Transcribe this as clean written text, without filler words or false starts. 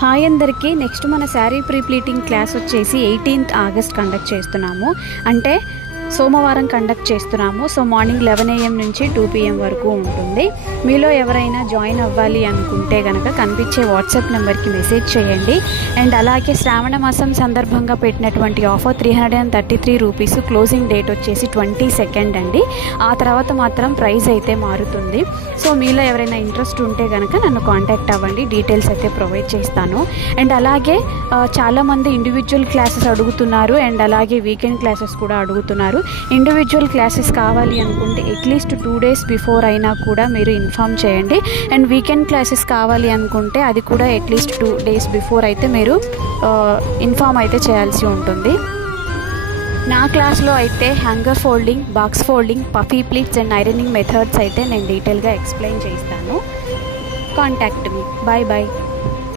Hi అందరికీ. Next మన sari pre pleating class వచ్చేసి 18th ఆగస్ట్ కండక్ట్ చేస్తున్నాము. అంటే సోమవారం కండక్ట్ చేస్తున్నాము. సో మార్నింగ్ 11 AM నుంచి 2 PM వరకు ఉంటుంది. మీలో ఎవరైనా జాయిన్ అవ్వాలి అనుకుంటే కనుక కనిపించే వాట్సాప్ నెంబర్కి మెసేజ్ చేయండి. అండ్ అలాగే శ్రావణ మాసం సందర్భంగా పెట్టినటువంటి ఆఫర్ 333 రూపీస్. క్లోజింగ్ డేట్ వచ్చేసి 22nd అండి. ఆ తర్వాత మాత్రం ప్రైస్ అయితే మారుతుంది. సో మీలో ఎవరైనా ఇంట్రెస్ట్ ఉంటే కనుక నన్ను కాంటాక్ట్ అవ్వండి, డీటెయిల్స్ అయితే ప్రొవైడ్ చేస్తాను. అండ్ అలాగే చాలామంది ఇండివిజువల్ క్లాసెస్ అడుగుతున్నారు అండ్ అలాగే వీకెండ్ క్లాసెస్ కూడా అడుగుతున్నారు. ఇండివిజువల్ క్లాసెస్ కావాలి అనుకుంటే అట్లీస్ట్ 2 days బిఫోర్ అయినా కూడా మీరు ఇన్ఫామ్ చేయండి. అండ్ వీకెండ్ క్లాసెస్ కావాలి అనుకుంటే అది కూడా అట్లీస్ట్ 2 days బిఫోర్ అయితే మీరు ఇన్ఫామ్ అయితే చేయాల్సి ఉంటుంది. నా క్లాస్లో అయితే hanger folding, box folding, puffy pleats and ironing methods అయితే నేను డీటెయిల్గా ఎక్స్ప్లెయిన్ చేస్తాను. Contact me. Bye bye.